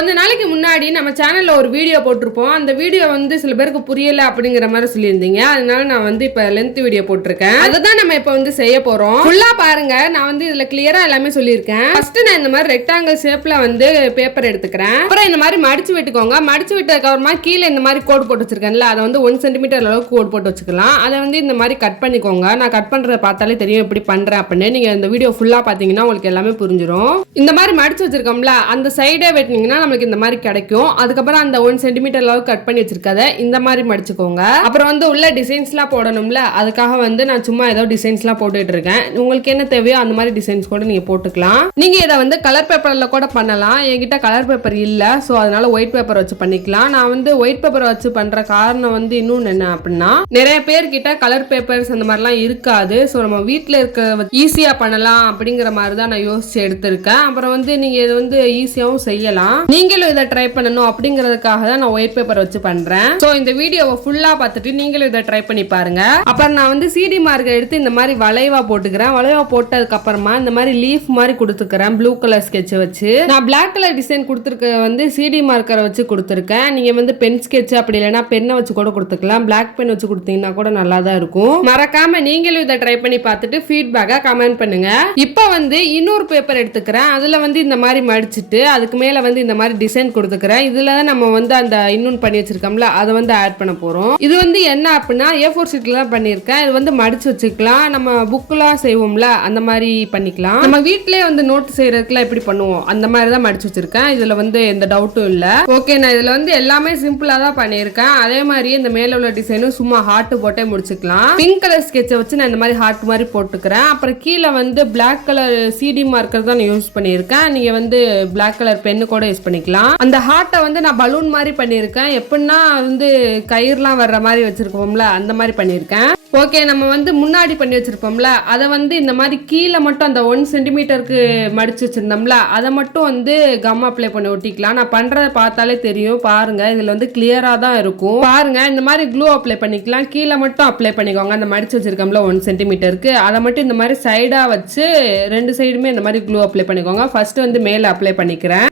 கொஞ்ச நாளைக்கு முன்னாடி நம்ம சேனல்ல ஒரு வீடியோ போட்டிருப்போம். அந்த வீடியோ வந்து சில பேருக்கு புரியல அப்படிங்கிற மாதிரி சொல்லியிருந்தீங்க. அதனால நான் வந்து இப்ப லென்த் வீடியோ போட்டிருக்கேன். அதுதான் நம்ம இப்ப வந்து செய்ய போறோம். ஃபுல்லா பாருங்க. நான் வந்து இதுல கிளியரா எல்லாமே சொல்லியிருக்கேன். ஃபர்ஸ்ட் நான் இந்த மாதிரி ரெக்டாங்கிள் ஷேப்ல வந்து பேப்பர் எடுத்துக்கிறேன். அப்புறம் இந்த மாதிரி மடிச்சு விட்டுக்கோங்க. மடிச்சு விட்டதுக்கு அப்புறமா கீழே இந்த மாதிரி கோடு போட்டு வச்சிருக்கேன்ல, அதை வந்து 1 சென்டிமீட்டர் அளவுக்கு கோடு போட்டு வச்சுக்கலாம். அதை வந்து இந்த மாதிரி கட் பண்ணிக்கோங்க. நான் கட் பண்றதை பார்த்தாலே தெரியும் எப்படி பண்றேன் அப்படின்னு. நீங்க இந்த வீடியோ ஃபுல்லா பாத்தீங்கன்னா உங்களுக்கு எல்லாமே புரிஞ்சிடும். இந்த மாதிரி மடிச்சு வச்சிருக்கோம்ல, அந்த சைடே வெட்டினீங்கன்னா நமக்கு இந்த மாதிரி கிடைக்கும். அதுக்கப்புறம் அந்த 1 சென்டிமீட்டர் அளவுக்கு கட் பண்ணி வச்சிருக்கதை இந்த மாதிரி மடிச்சுக்கோங்க. அப்புறம் வந்து உள்ள டிசைன்ஸ்லாம் போடணும்ல, அதுக்காக வந்து நான் சும்மா ஏதோ டிசைன்ஸ்லாம் போட்டுட்டு இருக்கேன். உங்களுக்கு என்ன தேவையோ அந்த மாதிரி டிசைன்ஸ் கூட நீங்க போட்டுக்கலாம். நீங்க இதை வந்து கலர் பேப்பர்ல கூட பண்ணலாம். என்கிட்ட கலர் பேப்பர் இல்ல, சோ அதனால ஒயிட் பேப்பர் வச்சு பண்ணிக்கலாம். நான் வந்து ஒயிட் பேப்பர் வச்சு பண்ற காரணம் வந்து இன்னொன்னு என்ன அப்படின்னா, நிறைய பேர்கிட்ட கலர் பேப்பர்ஸ் அந்த மாதிரிலாம் இருக்காது. சோ நம்ம வீட்டுல இருக்க ஈஸியா பண்ணலாம் அப்படிங்கிற மாதிரி தான் நான் யோசிச்சு எடுத்திருக்கேன். அப்புறம் வந்து நீங்க இதை வந்து ஈஸியாவும் செய்யலாம். நீங்களும் இதை ட்ரை பண்ணணும் அப்படிங்கிறதுக்காக தான் நான் ஒயிட் பேப்பர் வச்சு பண்றேன். சோ இந்த வீடியோவை ஃபுல்லா பார்த்துட்டு நீங்களும் இதை ட்ரை பண்ணி பாருங்க. அப்புறம் நான் வந்து CD மார்க்கர் எடுத்து இந்த மாதிரி வளைவா போட்டுக்கிறேன். வளைவா போட்டதுக்கு அப்புறமா இந்த மாதிரி லீஃப் மாதிரி கொடுத்துக்கிறேன். ப்ளூ கலர் ஸ்கெட்ச் வச்சு நான் பிளாக் கலர் டிசைன் கொடுத்துருக்க வந்து CD மார்க்கரை வச்சு கொடுத்துருக்கேன். நீங்க வந்து பென் ஸ்கெட்ச் அப்படி இல்லைன்னா பெண்ணை வச்சு கூட கொடுத்துக்கலாம். பிளாக் பென் வச்சு கொடுத்தீங்கன்னா கூட நல்லா தான் இருக்கும். மறக்காம நீங்களும் இதை ட்ரை பண்ணி பார்த்துட்டு ஃபீட்பேக்கா கமெண்ட் பண்ணுங்க. இப்போ வந்து இன்னொரு பேப்பர் எடுத்துக்கிறேன். அதுல வந்து இந்த மாதிரி மடிச்சுட்டு அதுக்கு மேல வந்து இந்த மாதிரி டிசைன் கொடுத்துக்கிறேன். இதுல தான் நம்ம வந்து அந்த இன்னொன்று பண்ணி வச்சிருக்கோம்ல, அதை வந்து ஆட் பண்ண போறோம். இது வந்து என்ன அப்படின்னா A4 ஷீட்ல தான் பண்ணியிருக்கேன். இது வந்து மடிச்சு வச்சுக்கலாம். நம்ம புக்லாம் செய்வோம்ல, அந்த மாதிரி பண்ணிக்கலாம். நம்ம வீட்டிலே வந்து நோட் செய்யறதுக்குலாம் எப்படி பண்ணுவோம் அந்த மாதிரி தான் மடிச்சு வச்சிருக்கேன். இதுல வந்து எந்த டவுட்டும் இல்ல. ஓகே, நான் இதுல வந்து எல்லாமே சிம்பிளா தான் பண்ணியிருக்கேன். அதே மாதிரி இந்த மேல உள்ள டிசைனும் சும்மா ஹார்ட் போட்டே முடிச்சுக்கலாம். பிங்க் கலர் ஸ்கெட்சை வச்சு நான் இந்த மாதிரி ஹார்ட் மாதிரி போட்டுக்கிறேன். அப்புறம் கீழே வந்து பிளாக் கலர் CD மார்க்கர் தான் நான் யூஸ் பண்ணியிருக்கேன். நீங்க வந்து பிளாக் கலர் பென்னு கூட யூஸ் பண்ணிக்கலாம். அந்த ஹார்ட்டை வந்து நான் பலூன் மாதிரி பண்ணியிருக்கேன். எப்படின்னா வந்து கயிறுலாம் வர்ற மாதிரி வச்சிருக்கோம்ல, அந்த மாதிரி பண்ணியிருக்கேன். ஓகே, நம்ம வந்து முன்னாடி பண்ணி வச்சிருப்போம்ல, அதை வந்து இந்த மாதிரி கீழே மட்டும் அந்த 1 சென்டிமீட்டருக்கு மடிச்சு வச்சிருந்தோம்ல, அதை மட்டும் வந்து கம் அப்ளை பண்ணி ஒட்டிக்கலாம். நான் பண்றதை பார்த்தாலே தெரியும் பாருங்க. இதுல வந்து கிளியரா தான் இருக்கும் பாருங்க. இந்த மாதிரி க்ளூ அப்ளை பண்ணிக்கலாம். கீழே மட்டும் அப்ளை பண்ணிக்கோங்க. அந்த மடிச்சு வச்சிருக்கோம்ல 1 சென்டிமீட்டருக்கு, அதை மட்டும் இந்த மாதிரி சைடா வச்சு 2 சைடுமே இந்த மாதிரி க்ளூ அப்ளை பண்ணிக்கோங்க. ஃபர்ஸ்ட் வந்து மேல அப்ளை பண்ணிக்கிறேன்.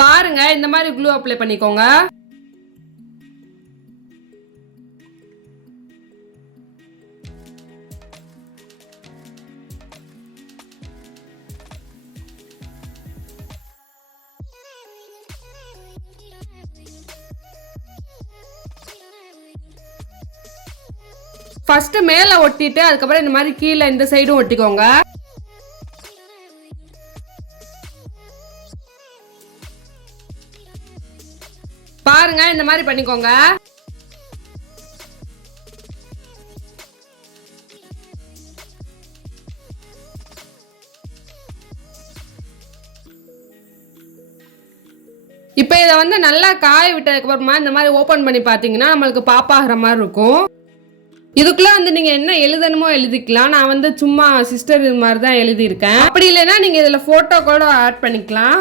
பாருங்க, இந்த மாதிரி க்ளூ அப்ளை பண்ணிக்கோங்க. ஃபர்ஸ்ட் மேல ஒட்டிட்டு அதுக்கப்புறம் இந்த மாதிரி கீழே இந்த சைடும் ஒட்டிக்கோங்க. பாருங்க, இந்த மாதிரி பண்ணிக்கோங்க. இப்போ இதை வந்து நல்லா காய விட்டதுக்கு அப்புறமா இந்த மாதிரி ஓபன் பண்ணி பார்த்தீங்கன்னா நம்மளுக்கு பாப்பாகிற மாதிரி இருக்கும். இதுக்குள்ள வந்து நீங்க என்ன எழுதணுமோ எழுதிக்கலாம். நான் வந்து சும்மா சிஸ்டர் இது மாதிரி தான் எழுதியிருக்கேன். அப்படி இல்லைன்னா நீங்க இதுல போட்டோ கூட ஆட் பண்ணிக்கலாம்.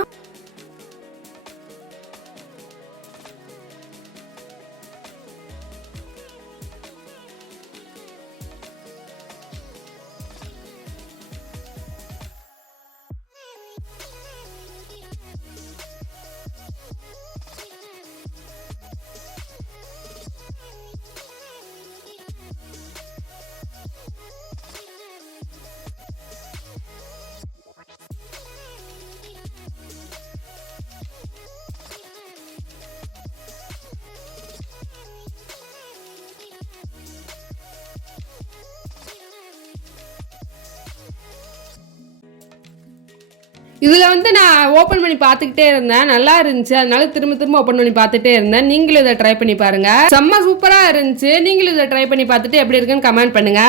இதுல வந்து நான் ஓபன் பண்ணி பார்த்துக்கிட்டே இருந்தேன். நல்லா இருந்துச்சு, அதனால திரும்ப திரும்ப ஓபன் பண்ணி பார்த்துட்டே இருந்தேன். நீங்களும் இதை ட்ரை பண்ணி பாருங்க. செம்ம சூப்பரா இருந்துச்சு. நீங்களும் இதை ட்ரை பண்ணி பார்த்துட்டு எப்படி இருக்குன்னு கமெண்ட் பண்ணுங்க.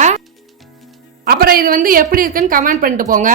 அப்புறம் இது வந்து எப்படி இருக்குன்னு கமெண்ட் பண்ணிட்டு போங்க.